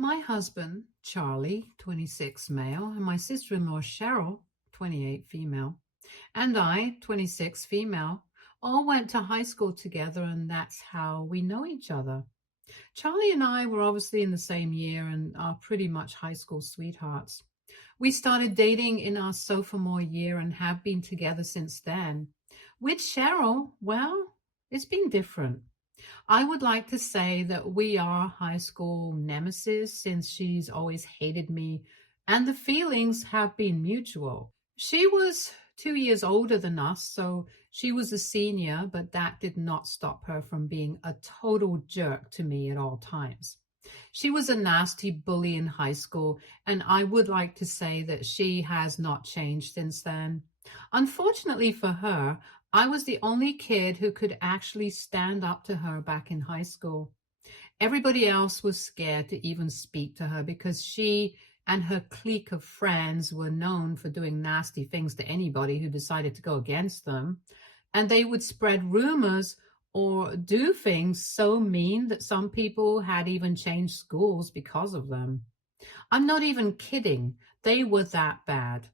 My husband, Charlie, 26 male, and my sister-in-law, Cheryl, 28 female, and I, 26 female, all went to high school together, and that's how we know each other. Charlie and I were obviously in the same year and are pretty much high school sweethearts. We started dating in our sophomore year and have been together since then. With Cheryl, well, it's been different. I would like to say that we are high school nemesis since she's always hated me, and the feelings have been mutual. She was 2 years older than us, so she was a senior, but that did not stop her from being a total jerk to me at all times. She was a nasty bully in high school, and I would like to say that she has not changed since then. Unfortunately for her, I was the only kid who could actually stand up to her back in high school. Everybody else was scared to even speak to her because she and her clique of friends were known for doing nasty things to anybody who decided to go against them. And they would spread rumors or do things so mean that some people had even changed schools because of them. I'm not even kidding. They were that bad.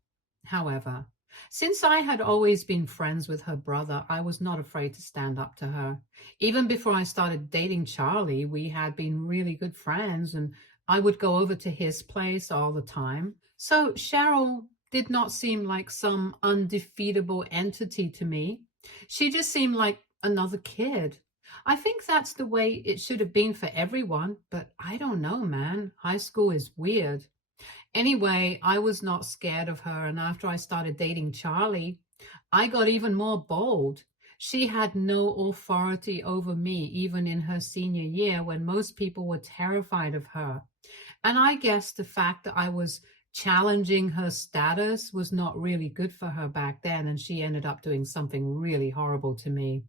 However, since I had always been friends with her brother, I was not afraid to stand up to her. Even before I started dating Charlie, we had been really good friends, and I would go over to his place all the time. So Cheryl did not seem like some undefeatable entity to me. She just seemed like another kid. I think that's the way it should have been for everyone, but I don't know, man. High school is weird. Anyway, I was not scared of her, and after I started dating Charlie, I got even more bold. She had no authority over me, even in her senior year when most people were terrified of her. And I guess the fact that I was challenging her status was not really good for her back then, and she ended up doing something really horrible to me.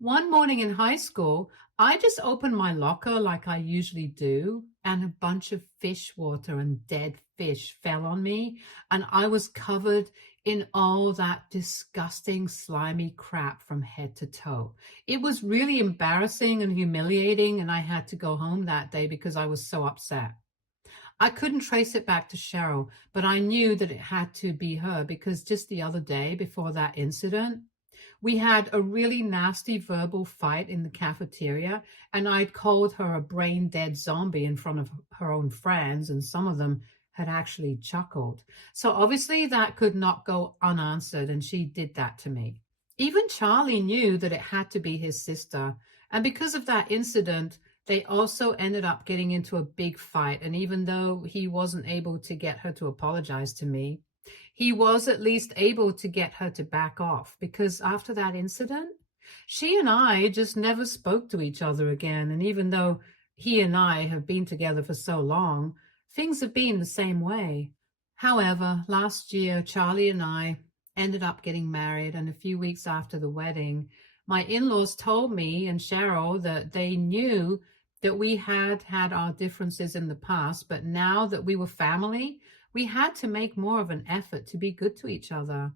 One morning in high school, I just opened my locker like I usually do, and a bunch of fish water and dead fish fell on me, and I was covered in all that disgusting, slimy crap from head to toe. It was really embarrassing and humiliating, and I had to go home that day because I was so upset. I couldn't trace it back to Cheryl, but I knew that it had to be her because just the other day before that incident, we had a really nasty verbal fight in the cafeteria, and I'd called her a brain dead zombie in front of her own friends, and some of them had actually chuckled. So obviously that could not go unanswered, and she did that to me. Even Charlie knew that it had to be his sister, and because of that incident, they also ended up getting into a big fight. And even though he wasn't able to get her to apologize to me, he was at least able to get her to back off, because after that incident, she and I just never spoke to each other again. And even though he and I have been together for so long, things have been the same way. However, last year, Charlie and I ended up getting married, and a few weeks after the wedding, my in-laws told me and Cheryl that they knew that we had had our differences in the past, but now that we were family, we had to make more of an effort to be good to each other.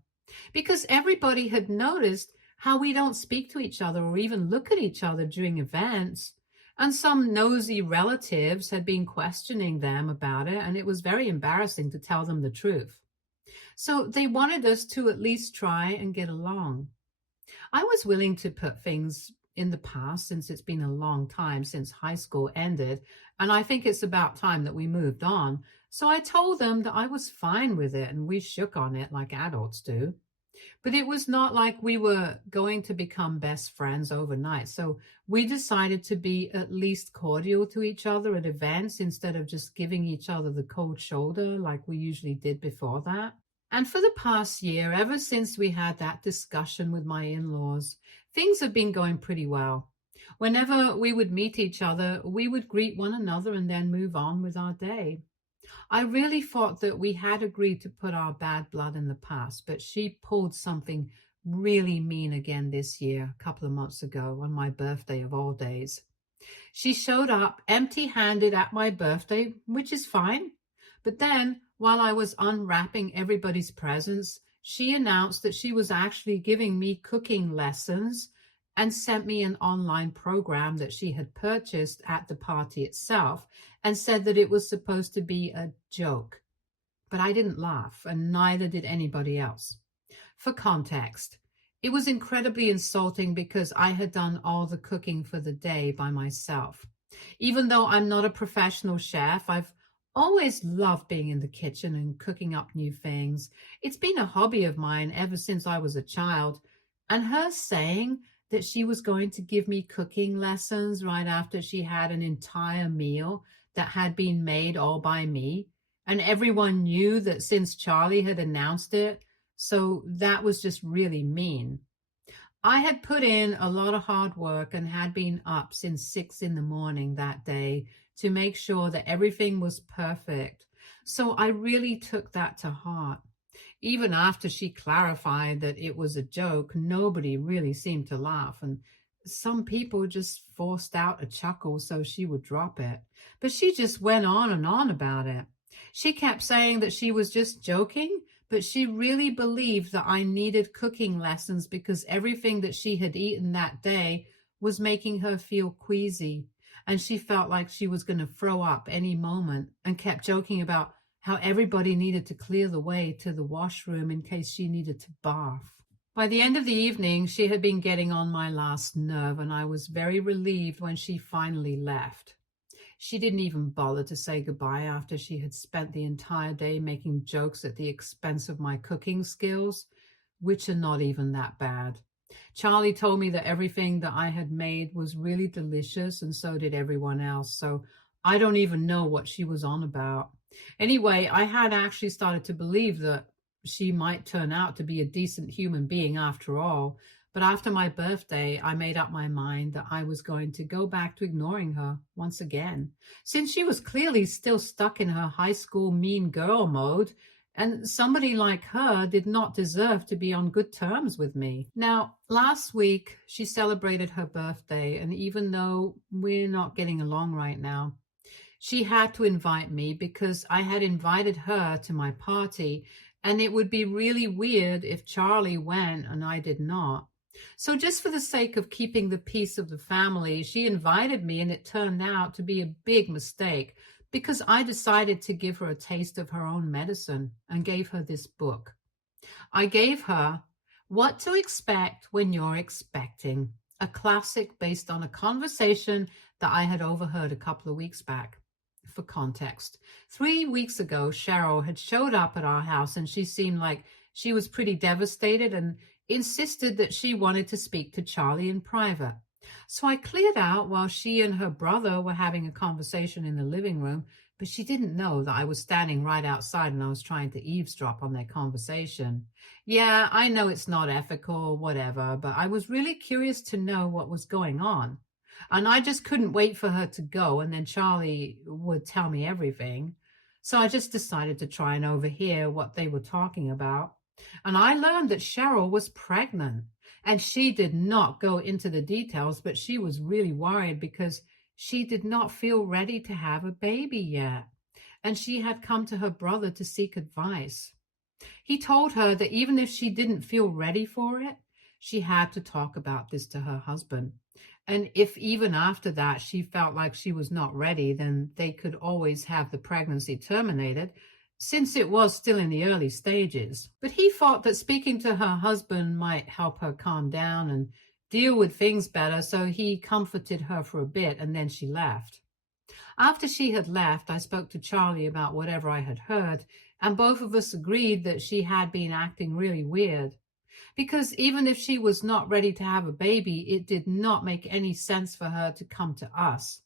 Because everybody had noticed how we don't speak to each other or even look at each other during events. And some nosy relatives had been questioning them about it, and it was very embarrassing to tell them the truth. So they wanted us to at least try and get along. I was willing to put things in the past since it's been a long time since high school ended, and I think it's about time that we moved on. So I told them that I was fine with it, and we shook on it like adults do. But it was not like we were going to become best friends overnight. So we decided to be at least cordial to each other at events instead of just giving each other the cold shoulder like we usually did before that. And for the past year, ever since we had that discussion with my in-laws, things have been going pretty well. Whenever we would meet each other, we would greet one another and then move on with our day. I really thought that we had agreed to put our bad blood in the past, but she pulled something really mean again this year, a couple of months ago, on my birthday of all days. She showed up empty-handed at my birthday, which is fine. But then, while I was unwrapping everybody's presents, she announced that she was actually giving me cooking lessons and sent me an online program that she had purchased at the party itself. and said that it was supposed to be a joke. But I didn't laugh, and neither did anybody else. For context, it was incredibly insulting because I had done all the cooking for the day by myself. Even though I'm not a professional chef, I've always loved being in the kitchen and cooking up new things. It's been a hobby of mine ever since I was a child. And her saying that she was going to give me cooking lessons right after she had an entire meal that had been made all by me, and everyone knew that since Charlie had announced it, so that was just really mean. I had put in a lot of hard work and had been up since 6 in the morning that day to make sure that everything was perfect. So I really took that to heart. Even after she clarified that it was a joke, nobody really seemed to laugh, and some people just forced out a chuckle so she would drop it. But she just went on and on about it. She kept saying that she was just joking, but she really believed that I needed cooking lessons because everything that she had eaten that day was making her feel queasy, and she felt like she was going to throw up any moment, and kept joking about how everybody needed to clear the way to the washroom in case she needed to bath. By the end of the evening, she had been getting on my last nerve, and I was very relieved when she finally left. She didn't even bother to say goodbye after she had spent the entire day making jokes at the expense of my cooking skills, which are not even that bad. Charlie told me that everything that I had made was really delicious, and so did everyone else, so I don't even know what she was on about. Anyway, I had actually started to believe that she might turn out to be a decent human being after all. But after my birthday, I made up my mind that I was going to go back to ignoring her once again, since she was clearly still stuck in her high school mean girl mode, and somebody like her did not deserve to be on good terms with me. Now, last week, she celebrated her birthday, and even though we're not getting along right now, she had to invite me because I had invited her to my party, and it would be really weird if Charlie went and I did not. So just for the sake of keeping the peace of the family, she invited me, and it turned out to be a big mistake because I decided to give her a taste of her own medicine and gave her this book. I gave her What to Expect When You're Expecting, a classic based on a conversation that I had overheard a couple of weeks back. For context, 3 weeks ago, Cheryl had showed up at our house, and she seemed like she was pretty devastated and insisted that she wanted to speak to Charlie in private. So I cleared out while she and her brother were having a conversation in the living room, but she didn't know that I was standing right outside and I was trying to eavesdrop on their conversation. Yeah, I know it's not ethical or whatever, but I was really curious to know what was going on. And I just couldn't wait for her to go, and then Charlie would tell me everything. So I just decided to try and overhear what they were talking about. And I learned that Cheryl was pregnant. And she did not go into the details, but she was really worried because she did not feel ready to have a baby yet. And she had come to her brother to seek advice. He told her that even if she didn't feel ready for it, she had to talk about this to her husband. And if even after that she felt like she was not ready, then they could always have the pregnancy terminated, since it was still in the early stages. But he thought that speaking to her husband might help her calm down and deal with things better, so he comforted her for a bit, and then she left. After she had left, I spoke to Charlie about whatever I had heard, and both of us agreed that she had been acting really weird. Because even if she was not ready to have a baby, it did not make any sense for her to come to us.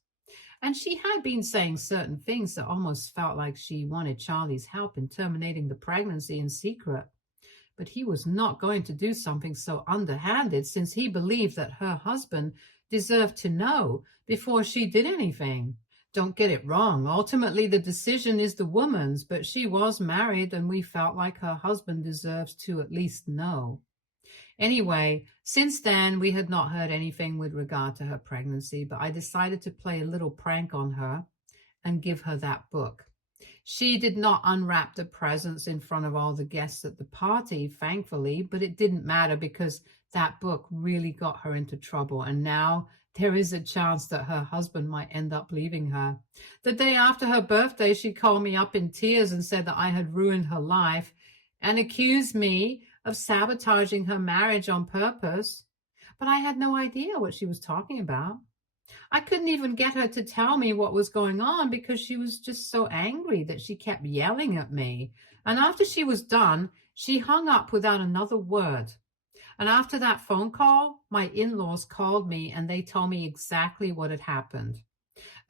And she had been saying certain things that almost felt like she wanted Charlie's help in terminating the pregnancy in secret. But he was not going to do something so underhanded, since he believed that her husband deserved to know before she did anything. Don't get it wrong. Ultimately, the decision is the woman's, but she was married, and we felt like her husband deserves to at least know. Anyway, since then, we had not heard anything with regard to her pregnancy, but I decided to play a little prank on her and give her that book. She did not unwrap the presents in front of all the guests at the party, thankfully, but it didn't matter because that book really got her into trouble. And now, there is a chance that her husband might end up leaving her. The day after her birthday, she called me up in tears and said that I had ruined her life and accused me of sabotaging her marriage on purpose. But I had no idea what she was talking about. I couldn't even get her to tell me what was going on because she was just so angry that she kept yelling at me. And after she was done, she hung up without another word. And after that phone call, my in-laws called me and they told me exactly what had happened.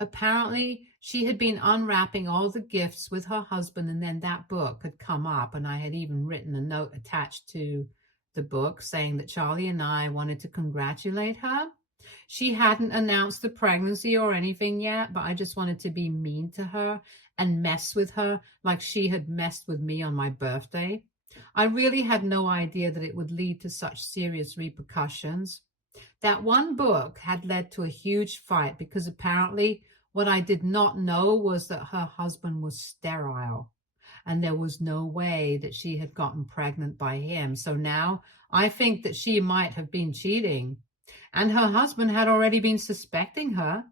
Apparently, she had been unwrapping all the gifts with her husband, and then that book had come up, and I had even written a note attached to the book saying that Charlie and I wanted to congratulate her. She hadn't announced the pregnancy or anything yet, but I just wanted to be mean to her and mess with her like she had messed with me on my birthday. I really had no idea that it would lead to such serious repercussions. That one book had led to a huge fight because apparently what I did not know was that her husband was sterile and there was no way that she had gotten pregnant by him. So now I think that she might have been cheating and her husband had already been suspecting her,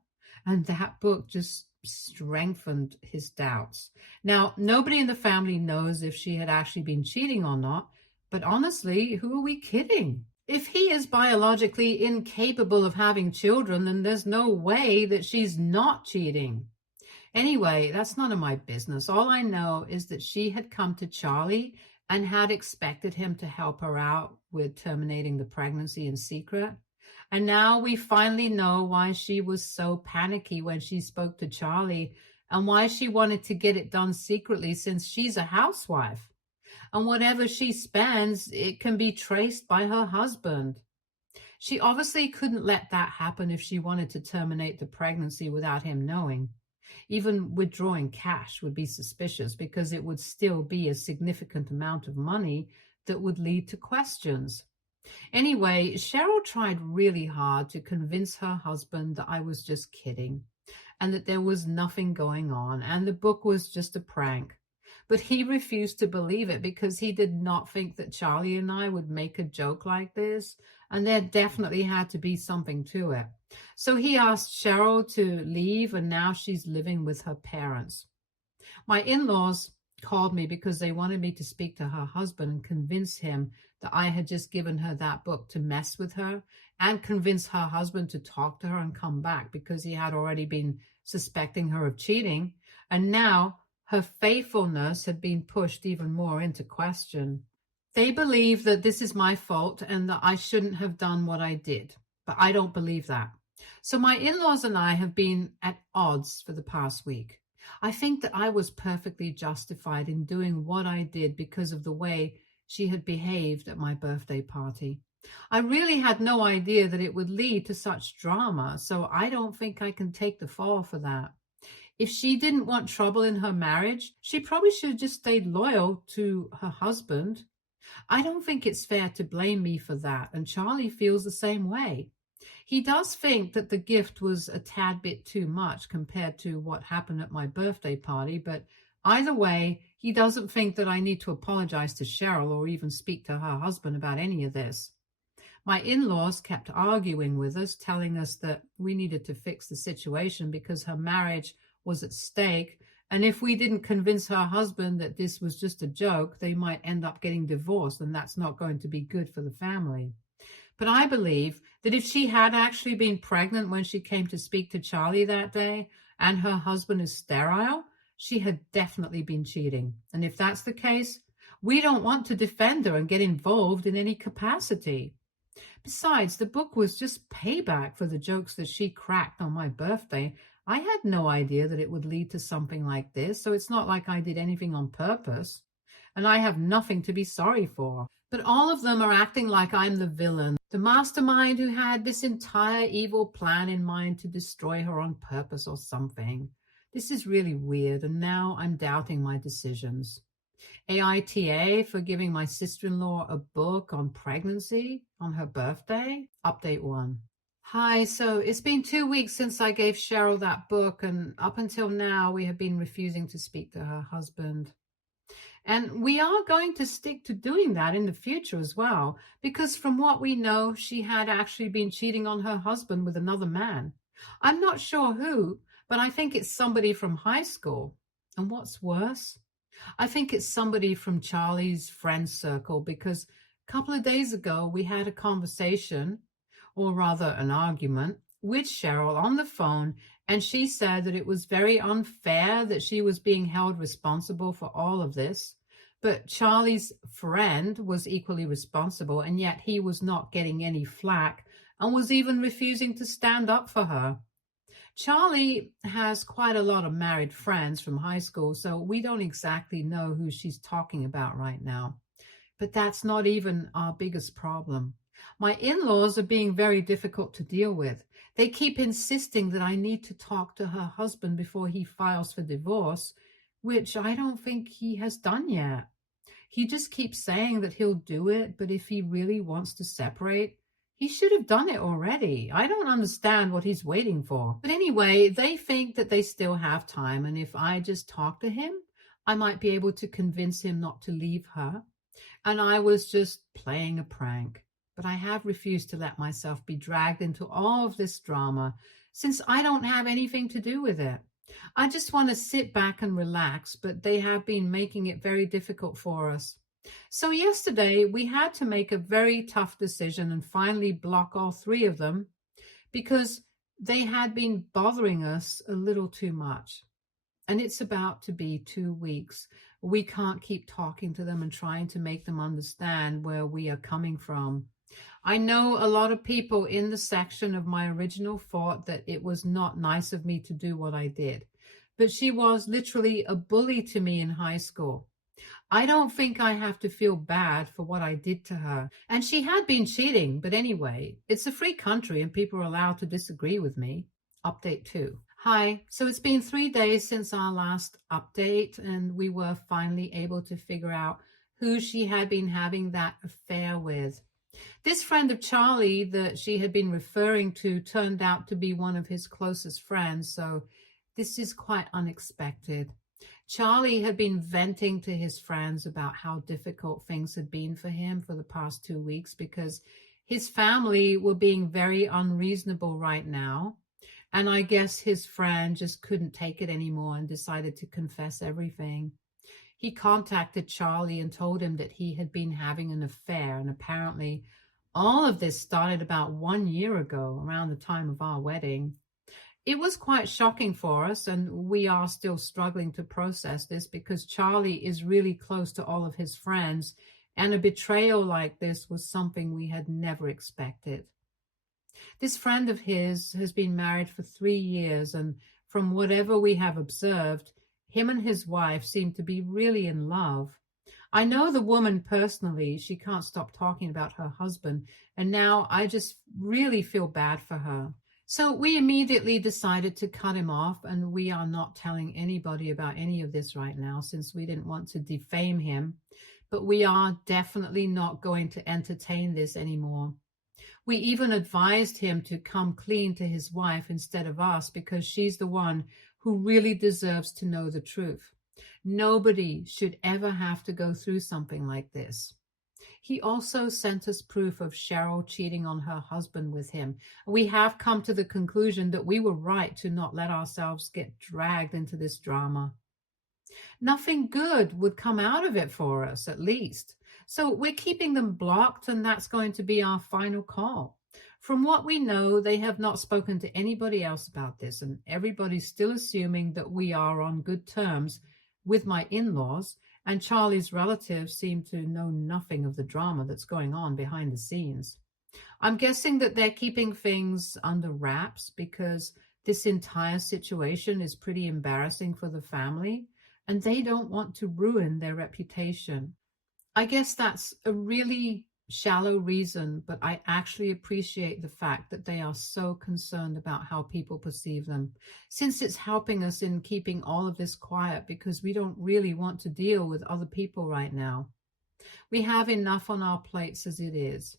and that book just strengthened his doubts. Now, nobody in the family knows if she had actually been cheating or not, but honestly, who are we kidding? If he is biologically incapable of having children, then there's no way that she's not cheating. Anyway, that's none of my business. All I know is that she had come to Charlie and had expected him to help her out with terminating the pregnancy in secret. And now we finally know why she was so panicky when she spoke to Charlie and why she wanted to get it done secretly since she's a housewife. And whatever she spends, it can be traced by her husband. She obviously couldn't let that happen if she wanted to terminate the pregnancy without him knowing. Even withdrawing cash would be suspicious because it would still be a significant amount of money that would lead to questions. Anyway, Cheryl tried really hard to convince her husband that I was just kidding and that there was nothing going on and the book was just a prank. But he refused to believe it because he did not think that Charlie and I would make a joke like this, and there definitely had to be something to it. So he asked Cheryl to leave, and now she's living with her parents. My in-laws called me because they wanted me to speak to her husband and convince him that I had just given her that book to mess with her, and convince her husband to talk to her and come back because he had already been suspecting her of cheating. And now her faithfulness had been pushed even more into question. They believe that this is my fault and that I shouldn't have done what I did, but I don't believe that. So my in-laws and I have been at odds for the past week. I think that I was perfectly justified in doing what I did because of the way she had behaved at my birthday party. I really had no idea that it would lead to such drama, so I don't think I can take the fall for that. If she didn't want trouble in her marriage, she probably should have just stayed loyal to her husband. I don't think it's fair to blame me for that, and Charlie feels the same way. He does think that the gift was a tad bit too much compared to what happened at my birthday party, but either way, he doesn't think that I need to apologize to Cheryl or even speak to her husband about any of this. My in-laws kept arguing with us, telling us that we needed to fix the situation because her marriage was at stake, and if we didn't convince her husband that this was just a joke, they might end up getting divorced, and that's not going to be good for the family. But I believe that if she had actually been pregnant when she came to speak to Charlie that day, and her husband is sterile, she had definitely been cheating. And if that's the case, we don't want to defend her and get involved in any capacity. Besides, the book was just payback for the jokes that she cracked on my birthday. I had no idea that it would lead to something like this, so it's not like I did anything on purpose, and I have nothing to be sorry for. But all of them are acting like I'm the villain, the mastermind who had this entire evil plan in mind to destroy her on purpose or something. This is really weird, and now I'm doubting my decisions. AITA for giving my sister-in-law a book on pregnancy on her birthday. Update 1. Hi, so it's been 2 weeks since I gave Cheryl that book, and up until now we have been refusing to speak to her husband. And we are going to stick to doing that in the future as well, because from what we know, she had actually been cheating on her husband with another man. I'm not sure who, but I think it's somebody from high school. And what's worse, I think it's somebody from Charlie's friend circle, because a couple of days ago we had a conversation, or rather an argument, with Cheryl on the phone, and she said that it was very unfair that she was being held responsible for all of this. But Charlie's friend was equally responsible, and yet he was not getting any flack and was even refusing to stand up for her. Charlie has quite a lot of married friends from high school, so we don't exactly know who she's talking about right now. But that's not even our biggest problem. My in-laws are being very difficult to deal with. They keep insisting that I need to talk to her husband before he files for divorce, which I don't think he has done yet. He just keeps saying that he'll do it, but if he really wants to separate, he should have done it already. I don't understand what he's waiting for. But anyway, they think that they still have time, and if I just talk to him, I might be able to convince him not to leave her. And I was just playing a prank. But I have refused to let myself be dragged into all of this drama, since I don't have anything to do with it. I just want to sit back and relax, but they have been making it very difficult for us. So yesterday we had to make a very tough decision and finally block all three of them, because they had been bothering us a little too much. And it's about to be 2 weeks. We can't keep talking to them and trying to make them understand where we are coming from. I know a lot of people in the section of my original thought that it was not nice of me to do what I did, but she was literally a bully to me in high school. I don't think I have to feel bad for what I did to her. And she had been cheating, but anyway, it's a free country and people are allowed to disagree with me. Update 2. Hi, so it's been 3 days since our last update, and we were finally able to figure out who she had been having that affair with. This friend of Charlie that she had been referring to turned out to be one of his closest friends, so this is quite unexpected. Charlie had been venting to his friends about how difficult things had been for him for the past 2 weeks, because his family were being very unreasonable right now. And I guess his friend just couldn't take it anymore and decided to confess everything. He contacted Charlie and told him that he had been having an affair, and apparently all of this started about 1 year ago, around the time of our wedding. It was quite shocking for us, and we are still struggling to process this, because Charlie is really close to all of his friends, and a betrayal like this was something we had never expected. This friend of his has been married for 3 years, and from whatever we have observed, him and his wife seem to be really in love. I know the woman personally. She can't stop talking about her husband, and now I just really feel bad for her. So we immediately decided to cut him off, and we are not telling anybody about any of this right now, since we didn't want to defame him. But we are definitely not going to entertain this anymore. We even advised him to come clean to his wife instead of us, because she's the one who really deserves to know the truth. Nobody should ever have to go through something like this. He also sent us proof of Cheryl cheating on her husband with him. We have come to the conclusion that we were right to not let ourselves get dragged into this drama. Nothing good would come out of it for us, at least. So we're keeping them blocked, and that's going to be our final call. From what we know, they have not spoken to anybody else about this, and everybody's still assuming that we are on good terms with my in-laws, and Charlie's relatives seem to know nothing of the drama that's going on behind the scenes. I'm guessing that they're keeping things under wraps, because this entire situation is pretty embarrassing for the family, and they don't want to ruin their reputation. I guess that's a really shallow reason, but I actually appreciate the fact that they are so concerned about how people perceive them, since it's helping us in keeping all of this quiet, because we don't really want to deal with other people right now. We have enough on our plates as it is.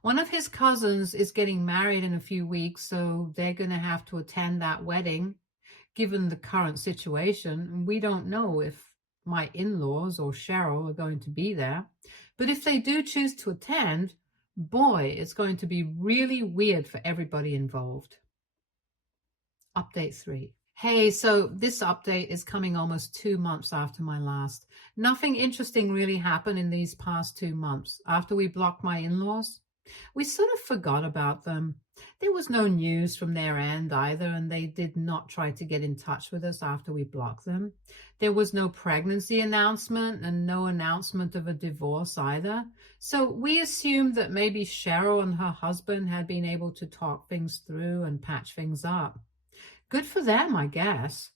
One of his cousins is getting married in a few weeks, so they're going to have to attend that wedding. Given the current situation, we don't know if my in-laws or Cheryl are going to be there. But if they do choose to attend, boy, it's going to be really weird for everybody involved. Update 3. Hey, so this update is coming almost 2 months after my last. Nothing interesting really happened in these past 2 months. After we blocked my in-laws, we sort of forgot about them. There was no news from their end either, and they did not try to get in touch with us after we blocked them. There was no pregnancy announcement and no announcement of a divorce either. So we assumed that maybe Cheryl and her husband had been able to talk things through and patch things up. Good for them, I guess.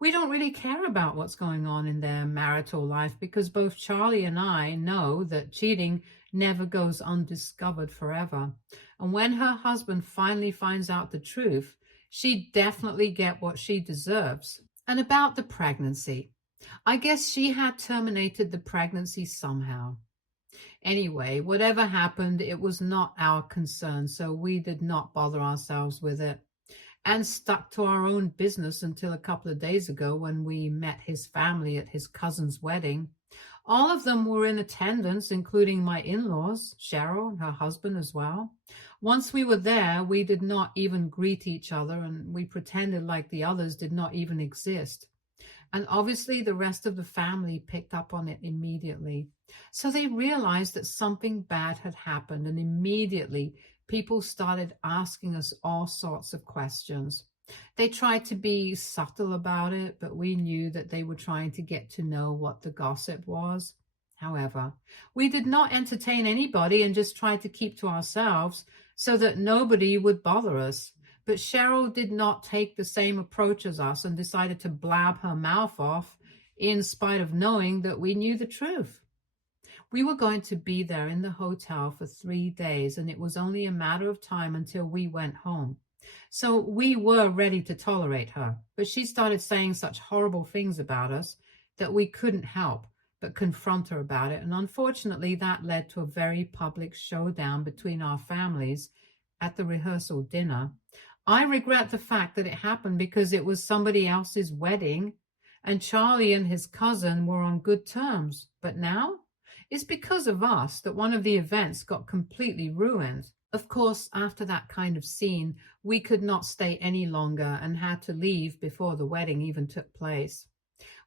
We don't really care about what's going on in their marital life because both Charlie and I know that cheating never goes undiscovered forever. And when her husband finally finds out the truth, she definitely get what she deserves. And about the pregnancy, I guess she had terminated the pregnancy somehow. Anyway, whatever happened, it was not our concern, so we did not bother ourselves with it and stuck to our own business until a couple of days ago when we met his family at his cousin's wedding. All of them were in attendance, including my in-laws, Cheryl and her husband as well. Once we were there, we did not even greet each other, and we pretended like the others did not even exist. And obviously the rest of the family picked up on it immediately. So they realized that something bad had happened, and immediately people started asking us all sorts of questions. They tried to be subtle about it, but we knew that they were trying to get to know what the gossip was. However, we did not entertain anybody and just tried to keep to ourselves so that nobody would bother us. But Cheryl did not take the same approach as us and decided to blab her mouth off in spite of knowing that we knew the truth. We were going to be there in the hotel for 3 days, and it was only a matter of time until we went home. So we were ready to tolerate her, but she started saying such horrible things about us that we couldn't help but confront her about it. And unfortunately, that led to a very public showdown between our families at the rehearsal dinner. I regret the fact that it happened because it was somebody else's wedding, and Charlie and his cousin were on good terms. But now it's because of us that one of the events got completely ruined. Of course, after that kind of scene, we could not stay any longer and had to leave before the wedding even took place.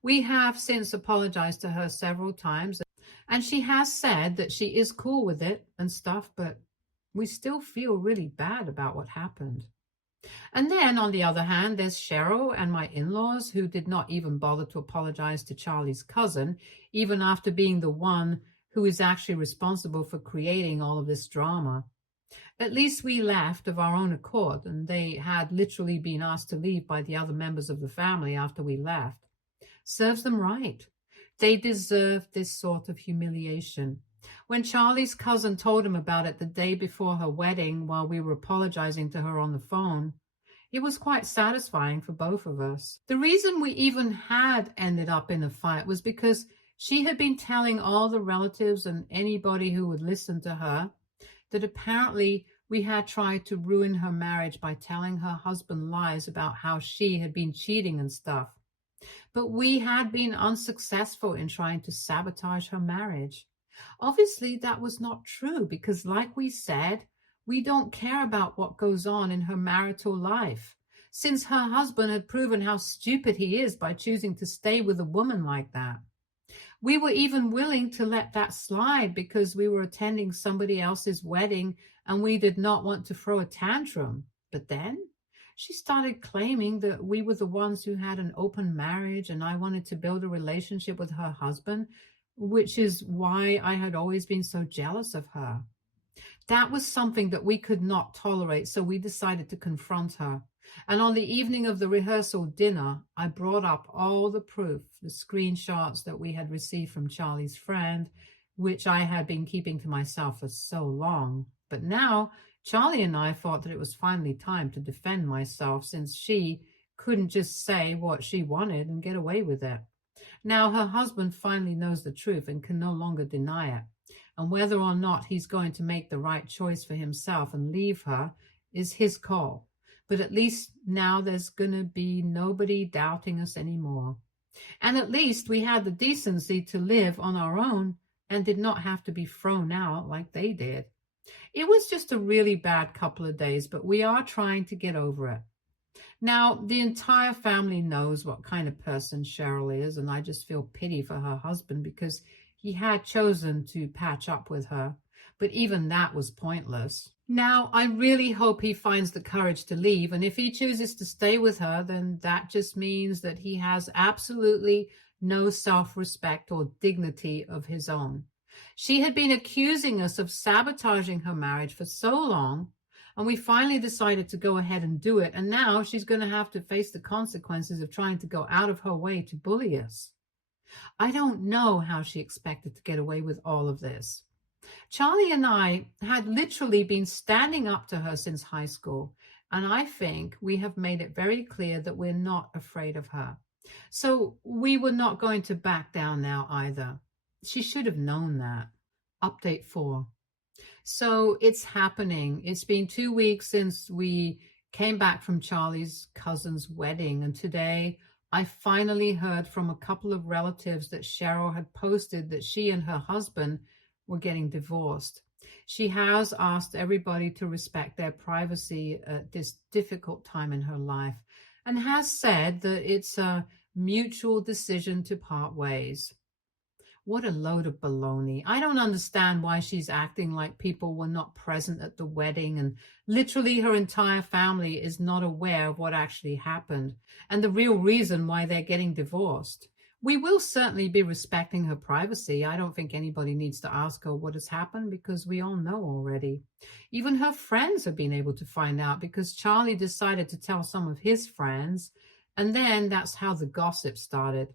We have since apologized to her several times, and she has said that she is cool with it and stuff, but we still feel really bad about what happened. And then, on the other hand, there's Cheryl and my in-laws who did not even bother to apologize to Charlie's cousin, even after being the one who is actually responsible for creating all of this drama. At least we left of our own accord, and they had literally been asked to leave by the other members of the family after we left. Serves them right. They deserve this sort of humiliation. When Charlie's cousin told him about it the day before her wedding while we were apologizing to her on the phone, it was quite satisfying for both of us. The reason we even had ended up in a fight was because she had been telling all the relatives and anybody who would listen to her that apparently we had tried to ruin her marriage by telling her husband lies about how she had been cheating and stuff. But we had been unsuccessful in trying to sabotage her marriage. Obviously, that was not true because, like we said, we don't care about what goes on in her marital life, since her husband had proven how stupid he is by choosing to stay with a woman like that. We were even willing to let that slide because we were attending somebody else's wedding and we did not want to throw a tantrum. But then she started claiming that we were the ones who had an open marriage and I wanted to build a relationship with her husband, which is why I had always been so jealous of her. That was something that we could not tolerate, so we decided to confront her. And on the evening of the rehearsal dinner, I brought up all the proof, the screenshots that we had received from Charlie's friend, which I had been keeping to myself for so long. But now, Charlie and I thought that it was finally time to defend myself, since she couldn't just say what she wanted and get away with it. Now her husband finally knows the truth and can no longer deny it. And whether or not he's going to make the right choice for himself and leave her is his call. But at least now there's going to be nobody doubting us anymore. And at least we had the decency to live on our own and did not have to be thrown out like they did. It was just a really bad couple of days, but we are trying to get over it. Now, the entire family knows what kind of person Cheryl is, and I just feel pity for her husband because he had chosen to patch up with her, but even that was pointless. Now, I really hope he finds the courage to leave, and if he chooses to stay with her, then that just means that he has absolutely no self-respect or dignity of his own. She had been accusing us of sabotaging her marriage for so long, and we finally decided to go ahead and do it, and now she's going to have to face the consequences of trying to go out of her way to bully us. I don't know how she expected to get away with all of this. Charlie and I had literally been standing up to her since high school, and I think we have made it very clear that we're not afraid of her. So we were not going to back down now either. She should have known that. Update 4. So it's happening. It's been 2 weeks since we came back from Charlie's cousin's wedding, and today I finally heard from a couple of relatives that Cheryl had posted that she and her husband were getting divorced. She has asked everybody to respect their privacy at this difficult time in her life and has said that it's a mutual decision to part ways. What a load of baloney. I don't understand why she's acting like people were not present at the wedding and literally her entire family is not aware of what actually happened and the real reason why they're getting divorced. We will certainly be respecting her privacy. I don't think anybody needs to ask her what has happened because we all know already. Even her friends have been able to find out because Charlie decided to tell some of his friends, and then that's how the gossip started.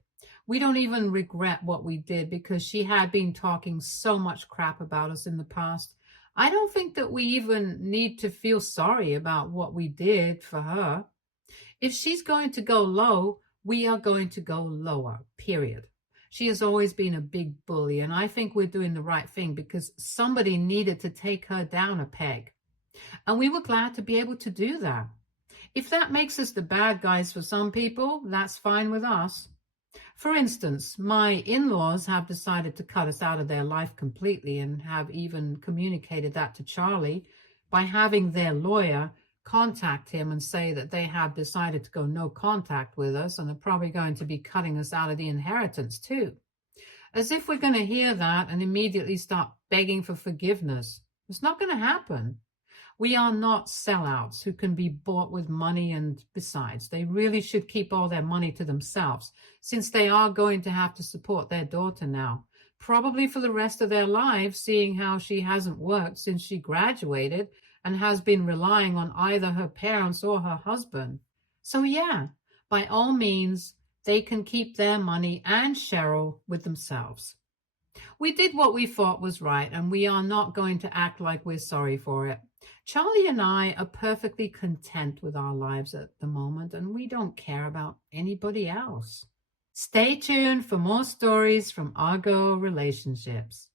We don't even regret what we did because she had been talking so much crap about us in the past. I don't think that we even need to feel sorry about what we did for her. If she's going to go low, we are going to go lower, period. She has always been a big bully, and I think we're doing the right thing because somebody needed to take her down a peg. And we were glad to be able to do that. If that makes us the bad guys for some people, that's fine with us. For instance, my in-laws have decided to cut us out of their life completely and have even communicated that to Charlie by having their lawyer contact him and say that they have decided to go no contact with us and are probably going to be cutting us out of the inheritance too. As if we're going to hear that and immediately start begging for forgiveness. It's not going to happen. We are not sellouts who can be bought with money, and besides, they really should keep all their money to themselves since they are going to have to support their daughter now, probably for the rest of their lives, seeing how she hasn't worked since she graduated and has been relying on either her parents or her husband. So yeah, by all means, they can keep their money and Cheryl with themselves. We did what we thought was right, and we are not going to act like we're sorry for it. Charlie and I are perfectly content with our lives at the moment, and we don't care about anybody else. Stay tuned for more stories from Argo Relationships.